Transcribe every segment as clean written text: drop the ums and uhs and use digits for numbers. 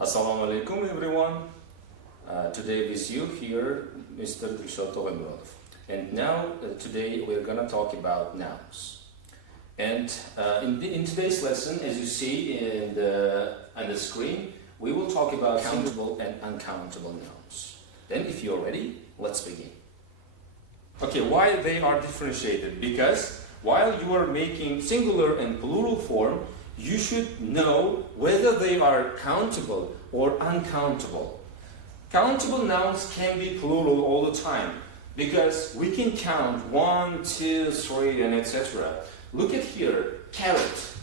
Assalamu alaikum everyone. Today with you here, Mr. Dilshod Tog'aymurodov. And now, today we're going to talk about nouns. And in today's lesson, as you see on the screen, we will talk about countable and uncountable nouns. Then if you're ready, let's begin. Okay, why they are differentiated? Because while you are making singular and plural form, you should know whether they are countable or uncountable. Countable nouns can be plural all the time because we can count 1, 2, 3, and etc. Look at here, carrot.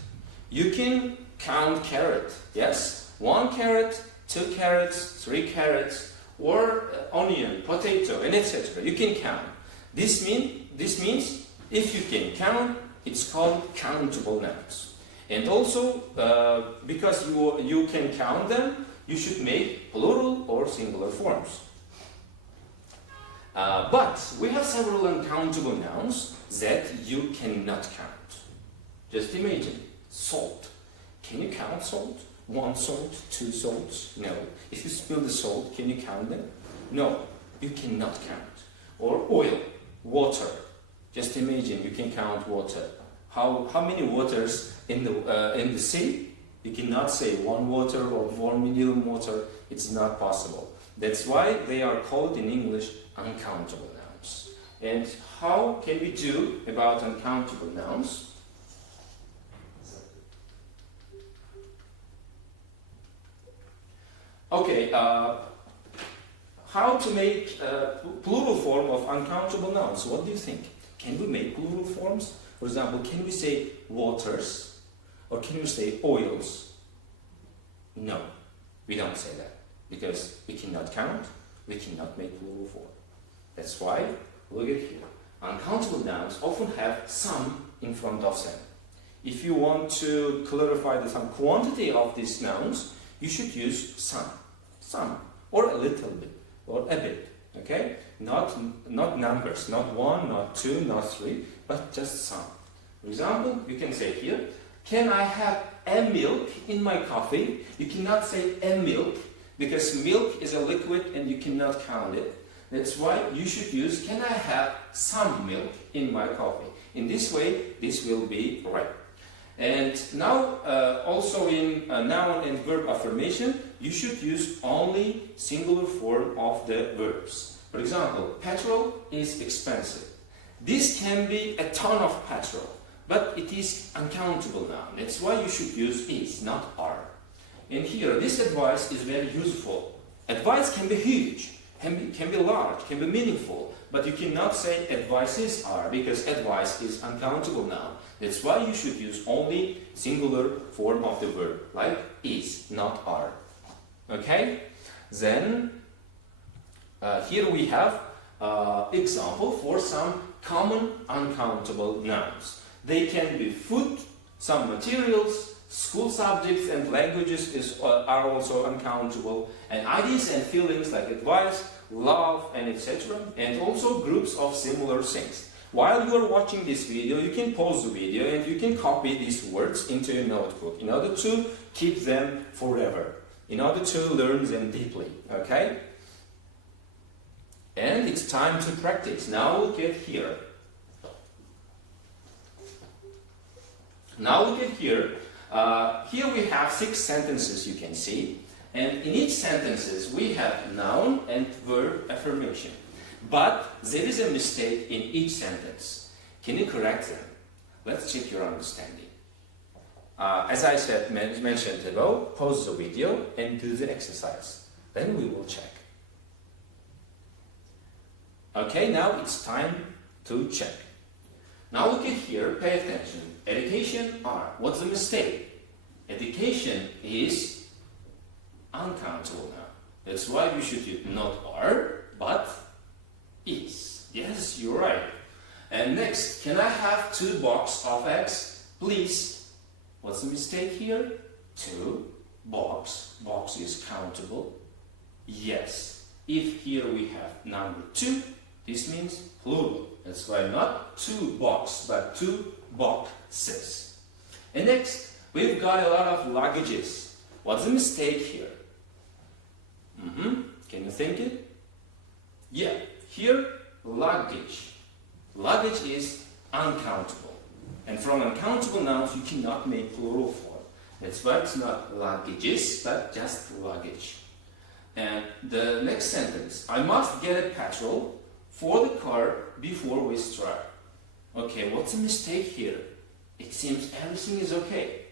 You can count carrot, yes? 1 carrot, 2 carrots, 3 carrots, or onion, potato, and etc. You can count. This means if you can count, it's called countable nouns. And also, because you can count them, you should make plural or singular forms. But we have several uncountable nouns that you cannot count. Just imagine, salt. Can you count salt? 1 salt, 2 salts? No. If you spill the salt, can you count them? No, you cannot count. Or oil, water. Just imagine, you can count water. How many waters in the sea? You cannot say 1 water or 1 million water. It's not possible. That's why they are called in English uncountable nouns. And how can we do about uncountable nouns? Okay, how to make plural form of uncountable nouns? What do you think? Can we make plural forms? For example, can we say waters? Or can we say oils? No, we don't say that. Because we cannot count, we cannot make plural form. That's why, look at here. Uncountable nouns often have some in front of them. If you want to clarify some quantity of these nouns, you should use some, or a little bit, or a bit. Okay? Not numbers, not 1, not 2, not 3, but just some. For example, you can say here, can I have a milk in my coffee? You cannot say a milk, because milk is a liquid and you cannot count it. That's why you should use, can I have some milk in my coffee? In this way, this will be right. And now, also in noun and verb affirmation, you should use only singular form of the verbs. For example, petrol is expensive. This can be a ton of petrol, but it is uncountable noun. That's why you should use is, not are. And here, this advice is very useful. Advice can be huge, can be large, can be meaningful, but you cannot say advices are, because advice is uncountable noun. That's why you should use only singular form of the verb, like is, not are. Okay? Then, here we have example for some common uncountable nouns. They can be food, some materials, school subjects and languages are also uncountable, and ideas and feelings like advice, love, and etc. And also groups of similar things. While you are watching this video, you can pause the video and you can copy these words into your notebook in order to keep them forever, in order to learn them deeply, okay? And it's time to practice. Now look at here. Now look at here. Here we have 6 sentences you can see. And in each sentences we have noun and verb affirmation. But there is a mistake in each sentence. Can you correct them? Let's check your understanding. As I said, mentioned above, pause the video and do the exercise. Then we will check. Okay, now it's time to check. Now look at here, pay attention. Education are. What's the mistake? Education is uncountable now. That's why you should use not are, but is. Yes, you're right. And next, can I have 2 boxes of eggs, please? What's the mistake here? 2 box. Box is countable. Yes. If here we have number 2, this means plural. That's why not 2 boxes, but 2 boxes. And next, we've got a lot of luggages. What's the mistake here? Can you think it? Yeah, here, luggage. Luggage is uncountable. And from uncountable nouns, you cannot make plural form. That's why it's not luggages, but just luggage. And the next sentence, I must get petrol for the car before we start. Okay, what's a mistake here? It seems everything is okay.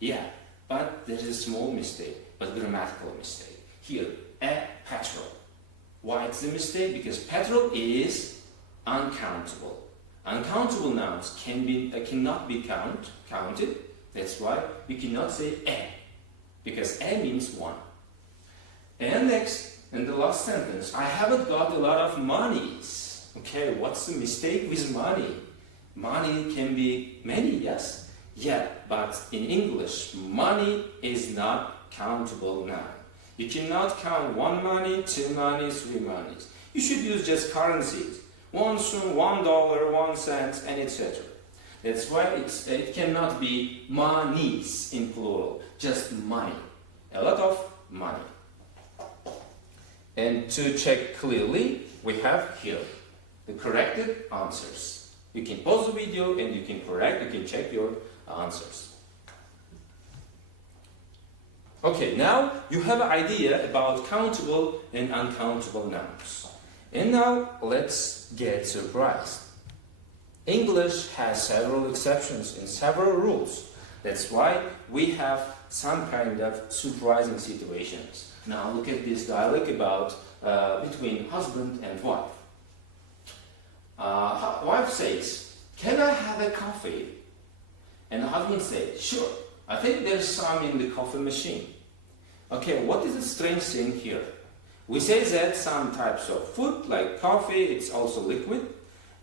Yeah, but there is a small mistake, but grammatical mistake. Here, a petrol. Why it's a mistake? Because petrol is uncountable. Uncountable nouns cannot be counted. That's why we cannot say a, because a means one. And next, in the last sentence, I haven't got a lot of monies. Okay, what's the mistake with money? Money can be many, yes? Yeah, but in English, money is not countable noun. You cannot count one money, two monies, three monies. You should use just currencies. $1, $1, 1 cent, and etc. That's why it cannot be monies in plural, just money. A lot of money. And to check clearly, we have here the corrected answers. You can pause the video and you can check your answers. Okay, now you have an idea about countable and uncountable nouns. And now let's get surprised. English has several exceptions and several rules. That's why we have some kind of surprising situations. Now look at this dialogue about between husband and wife. Wife says, "Can I have a coffee?" And the husband says, "Sure, I think there's some in the coffee machine." Okay, what is the strange thing here? We say that some types of food, like coffee, it's also liquid,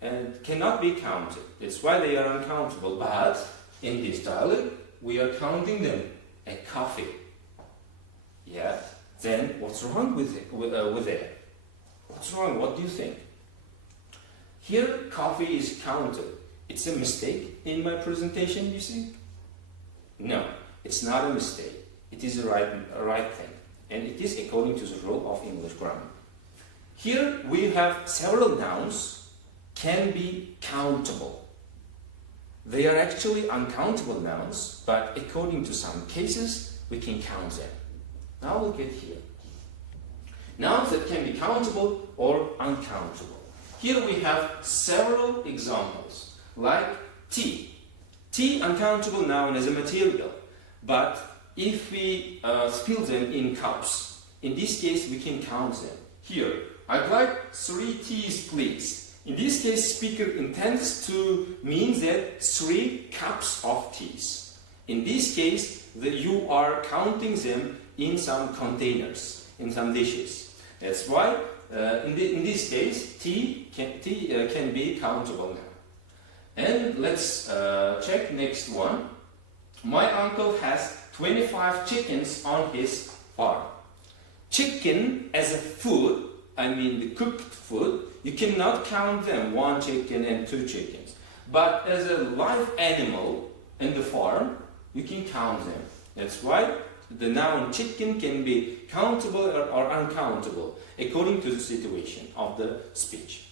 and cannot be counted. That's why they are uncountable. But in this dialogue, we are counting them. A coffee. Yeah. Then what's wrong with it? What's wrong? What do you think? Here, coffee is counted. It's a mistake in my presentation, you see? No, it's not a mistake. It is a right thing. And it is according to the rule of English grammar. Here we have several nouns can be countable. They are actually uncountable nouns, but according to some cases, we can count them. Now look at here. Nouns that can be countable or uncountable. Here we have several examples, like tea. Tea, uncountable noun as a material, but if we spill them in cups, in this case we can count them. Here, I'd like 3 teas, please. In this case, speaker intends to mean that 3 cups of teas. In this case, you are counting them in some containers, in some dishes. That's why, in this case, tea can be countable now. And let's check next one. My uncle has 25 chickens on his farm. Chicken as a food, I mean the cooked food, you cannot count them, 1 chicken and 2 chickens. But as a live animal in the farm, you can count them. That's why the noun chicken can be countable or uncountable according to the situation of the speech.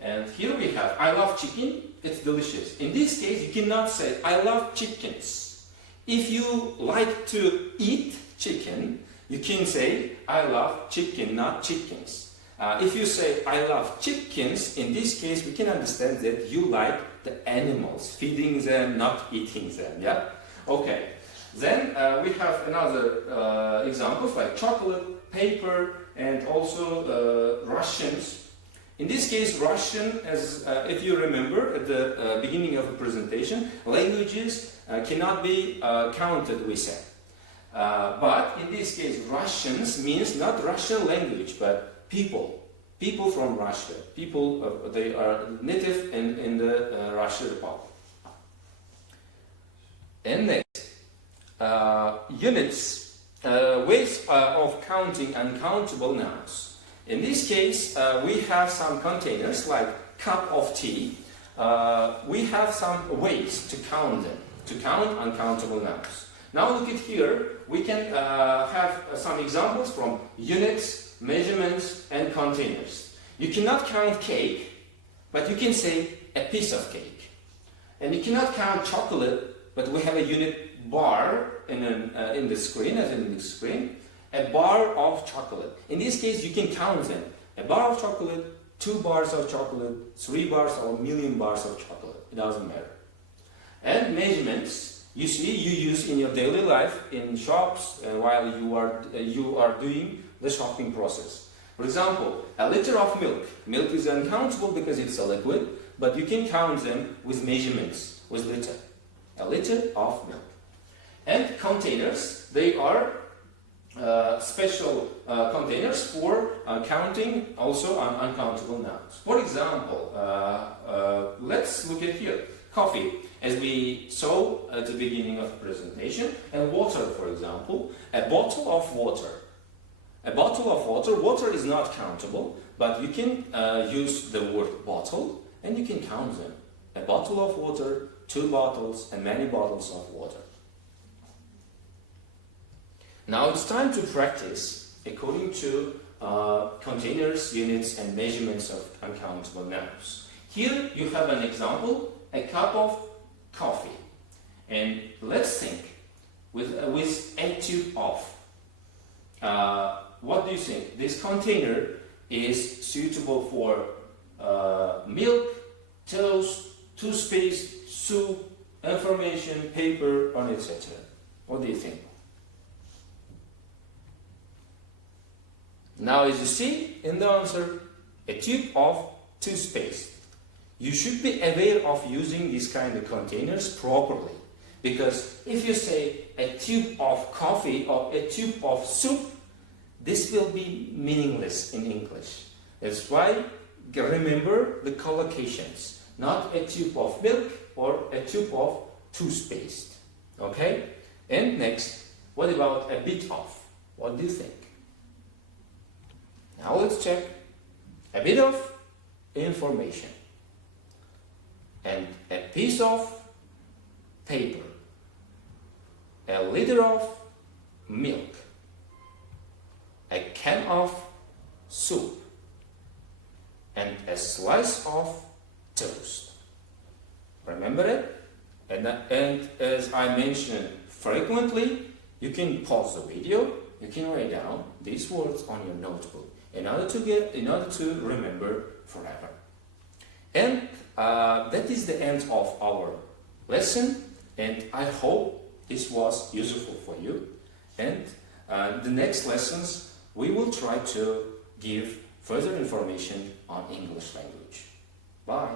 And here we have, I love chicken, it's delicious. In this case, you cannot say, I love chickens. If you like to eat chicken, you can say, I love chicken, not chickens. If you say, I love chickens, in this case, we can understand that you like the animals, feeding them, not eating them, yeah? Okay. Then we have another examples like chocolate, paper, and also Russians. In this case, Russian, as if you remember at the beginning of the presentation, languages cannot be counted, we said. But in this case, Russians means not Russian language, but people. People from Russia. People, they are native in the Russian Republic. And next, units, ways of counting uncountable nouns. In this case, we have some containers like cup of tea. We have some ways to count them, to count uncountable nouns. Now look at here, we can have some examples from units, measurements, and containers. You cannot count cake, but you can say a piece of cake. And you cannot count chocolate, but we have a unit bar in the screen, as in the screen, a bar of chocolate. In this case, you can count them. A bar of chocolate, 2 bars of chocolate, 3 bars, or a million bars of chocolate. It doesn't matter. And measurements, you see, you use in your daily life, in shops, while you are doing the shopping process. For example, a liter of milk. Milk is uncountable because it's a liquid, but you can count them with measurements, with liter. A liter of milk. And containers, they are special containers for counting also uncountable nouns. For example, let's look at here. Coffee, as we saw at the beginning of the presentation, and water, for example, a bottle of water. A bottle of water, water is not countable, but you can use the word bottle and you can count them. A bottle of water, 2 bottles, and many bottles of water. Now it's time to practice according to containers, units, and measurements of uncountable nouns. Here you have an example, a cup of coffee. And let's think with a tube of. What do you think? This container is suitable for milk, toast, toothpaste, soup, information, paper, and etc. What do you think? Now, as you see in the answer, a tube of toothpaste. You should be aware of using these kind of containers properly, because if you say a tube of coffee or a tube of soup, this will be meaningless in English. That's why remember the collocations, not a tube of milk or a tube of toothpaste. Okay? And next, what about a bit of? What do you think? Now let's check. A bit of information. And a piece of paper. A liter of milk. A can of soup. And a slice of toast. Remember it? And as I mentioned frequently, you can pause the video, you can write down these words on your notebook in order to remember forever. And that is the end of our lesson, and I hope this was useful for you. And the next lessons we will try to give further information on English language. Bye.